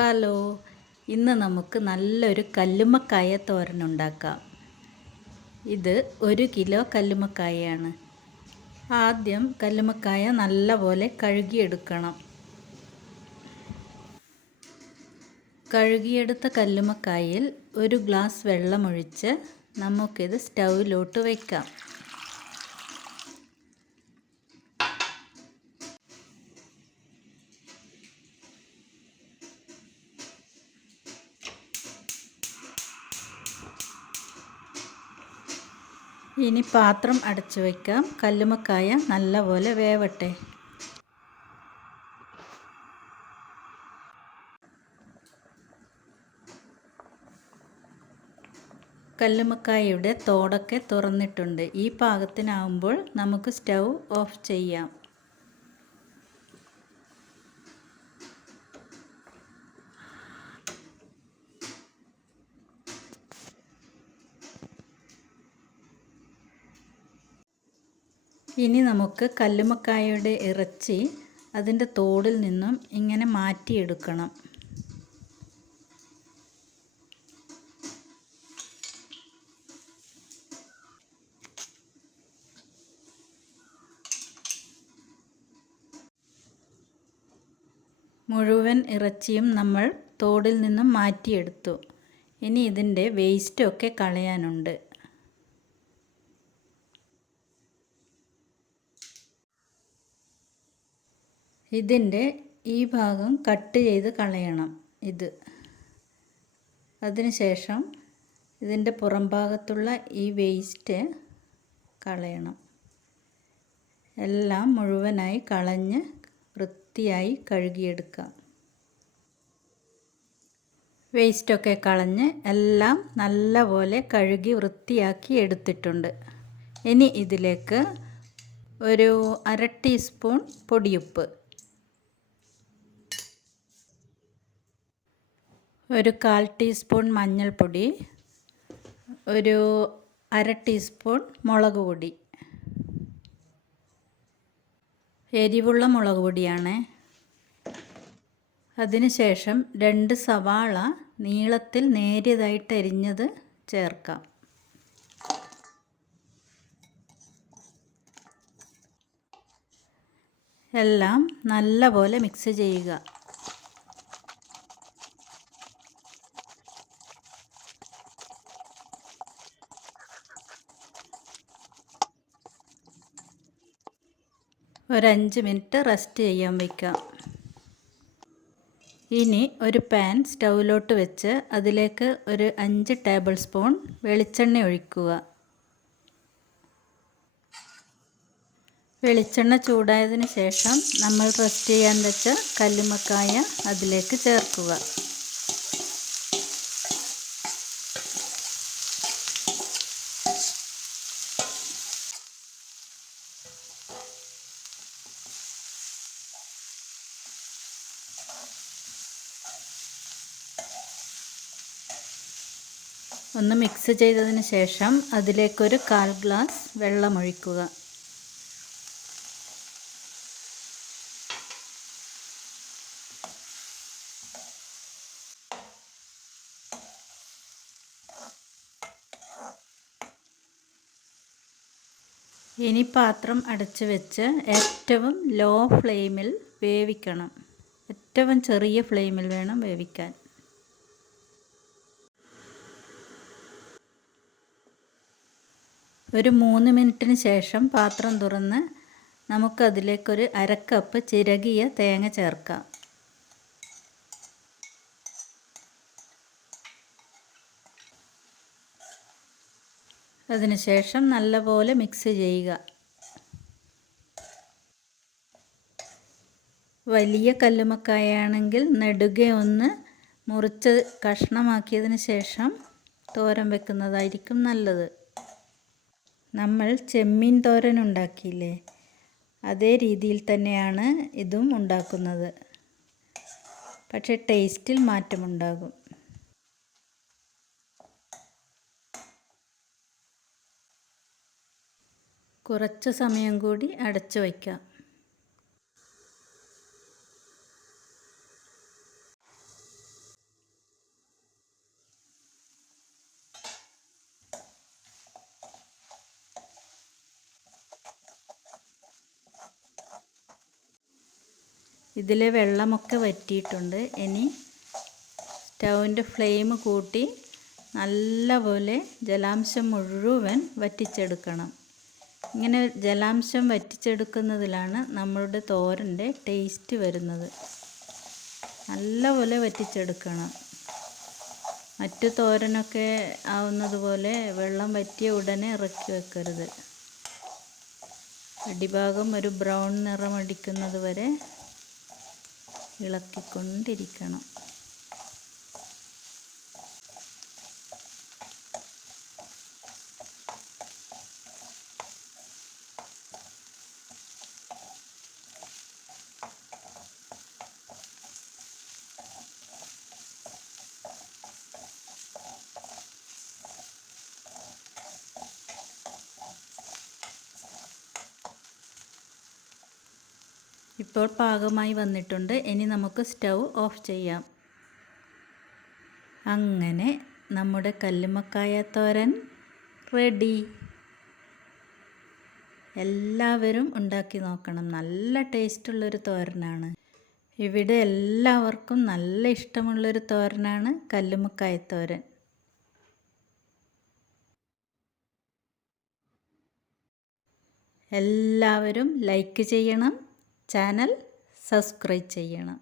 Hello, ഇന്ന് നമുക്ക് നല്ലൊരു കല്ലുമ്മക്കായ തോരൻ ഉണ്ടാക്കാം. ഇത് 1 കിലോ കല്ലുമ്മക്കായയാണ്. ആദ്യം കല്ലുമ്മക്കായ നല്ലപോലെ കഴുകിയെടുക്കണം. കഴുകിയെടുത്ത കല്ലുമ്മക്കായയിൽ 1 ഗ്ലാസ് വെള്ളമൊഴിച്ച് നമുക്കിത് സ്റ്റൗവിലോട്ട് വയ്ക്കാം. ഇനി പാത്രം അടച്ചു വയ്ക്കാം. കല്ലുമ്മക്കായ നല്ലപോലെ വേവട്ടെ. കല്ലുമ്മക്കായയുടെ തോടൊക്കെ തുറന്നിട്ടുണ്ട്. ഈ പാകത്തിനാവുമ്പോൾ നമുക്ക് സ്റ്റൗ ഓഫ് ചെയ്യാം. ഇനി നമുക്ക് കല്ലുമ്മക്കായയുടെ ഇറച്ചി അതിൻ്റെ തോടിൽ നിന്നും ഇങ്ങനെ മാറ്റിയെടുക്കണം. മുഴുവൻ ഇറച്ചിയും നമ്മൾ തോടിൽ നിന്നും മാറ്റിയെടുത്തു. ഇനി ഇതിൻ്റെ വേസ്റ്റൊക്കെ കളയാനുണ്ട്. ഇതിൻ്റെ ഈ ഭാഗം കട്ട് ചെയ്ത് കളയണം. അതിനുശേഷം ഇതിൻ്റെ പുറം ഭാഗത്തുള്ള ഈ വേസ്റ്റ് കളയണം. എല്ലാം മുഴുവനായി കളഞ്ഞ് വൃത്തിയായി കഴുകിയെടുക്കാം. വേസ്റ്റൊക്കെ കളഞ്ഞ് എല്ലാം നല്ലപോലെ കഴുകി വൃത്തിയാക്കി എടുത്തിട്ടുണ്ട്. ഇനി ഇതിലേക്ക് ഒരു 1/2 ടീസ്പൂൺ പൊടിയുപ്പ്, ഒരു 1/4 ടീസ്പൂൺ മഞ്ഞൾപ്പൊടി, ഒരു 1/2 ടീസ്പൂൺ മുളക് പൊടി, എരിവുള്ള മുളക് പൊടിയാണ്. അതിനുശേഷം 2 സവാള നീളത്തിൽ നേരിയതായിട്ട് അരിഞ്ഞത് ചേർക്കാം. എല്ലാം നല്ലപോലെ മിക്സ് ചെയ്യുക. ഒരു 5 മിനിറ്റ് റെസ്റ്റ് ചെയ്യാൻ വയ്ക്കാം. ഇനി ഒരു പാൻ സ്റ്റൗവിലോട്ട് വെച്ച് അതിലേക്ക് ഒരു 5 ടേബിൾ സ്പൂൺ വെളിച്ചെണ്ണ ഒഴിക്കുക. വെളിച്ചെണ്ണ ചൂടായതിന് ശേഷം നമ്മൾ റെസ്റ്റ് ചെയ്യാൻ വെച്ച കല്ലുമ്മക്കായ അതിലേക്ക് ചേർക്കുക. ഒന്ന് മിക്സ് ചെയ്തതിന് ശേഷം അതിലേക്കൊരു 1/4 ഗ്ലാസ് വെള്ളം ഒഴിക്കുക. ഇനി പാത്രം അടച്ചു വെച്ച് ഏറ്റവും ലോ ഫ്ലെയിമിൽ വേവിക്കണം. ഏറ്റവും ചെറിയ ഫ്ലെയിമിൽ വേണം വേവിക്കാൻ. ഒരു 3 മിനിറ്റിന് ശേഷം പാത്രം തുറന്ന് നമുക്കതിലേക്കൊരു 1/2 കപ്പ് ചിരകിയ തേങ്ങ ചേർക്കാം. അതിനുശേഷം നല്ലപോലെ മിക്സ് ചെയ്യുക. വലിയ കല്ലുമ്മക്കായാണെങ്കിൽ നെടുകെ ഒന്ന് മുറിച്ച് കഷ്ണമാക്കിയതിന് ശേഷം തോരൻ വെക്കുന്നതായിരിക്കും നല്ലത്. നമ്മൾ ചെമ്മീൻ തോരൻ ഉണ്ടാക്കിയില്ലേ, അതേ രീതിയിൽ തന്നെയാണ് ഇതും ഉണ്ടാക്കുന്നത്. പക്ഷേ ടേസ്റ്റിൽ മാറ്റമുണ്ടാകും. കുറച്ച് സമയം കൂടി അടച്ചു വയ്ക്കാം. ഇതിലെ വെള്ളമൊക്കെ വറ്റിയിട്ടുണ്ട്. ഇനി സ്റ്റൗവിൻ്റെ ഫ്ലെയിം കൂട്ടി നല്ലപോലെ ജലാംശം മുഴുവൻ വറ്റിച്ചെടുക്കണം. ഇങ്ങനെ ജലാംശം വറ്റിച്ചെടുക്കുന്നതിലാണ് നമ്മളുടെ തോരൻ്റെ ടേസ്റ്റ് വരുന്നത്. നല്ലപോലെ വറ്റിച്ചെടുക്കണം. മറ്റു തോരനൊക്കെ ആവുന്നത് പോലെ വെള്ളം വറ്റിയ ഉടനെ ഇറക്കി വെക്കരുത്. അടിഭാഗം ഒരു ബ്രൗൺ നിറം അടിക്കുന്നത് വരെ ഇളക്കിക്കൊണ്ടിരിക്കണം. ഇപ്പോൾ പാകമായി വന്നിട്ടുണ്ട്. ഇനി നമുക്ക് സ്റ്റൗ ഓഫ് ചെയ്യാം. അങ്ങനെ നമ്മുടെ കല്ലുമ്മക്കായ തോരൻ റെഡി. എല്ലാവരും ഉണ്ടാക്കി നോക്കണം. നല്ല ടേസ്റ്റുള്ളൊരു തോരനാണ്. ഇവിടെ എല്ലാവർക്കും നല്ല ഇഷ്ടമുള്ളൊരു തോരനാണ് കല്ലുമ്മക്കായ തോരൻ. എല്ലാവരും ലൈക്ക് ചെയ്യണം, ചാനൽ സബ്സ്ക്രൈബ് ചെയ്യണം.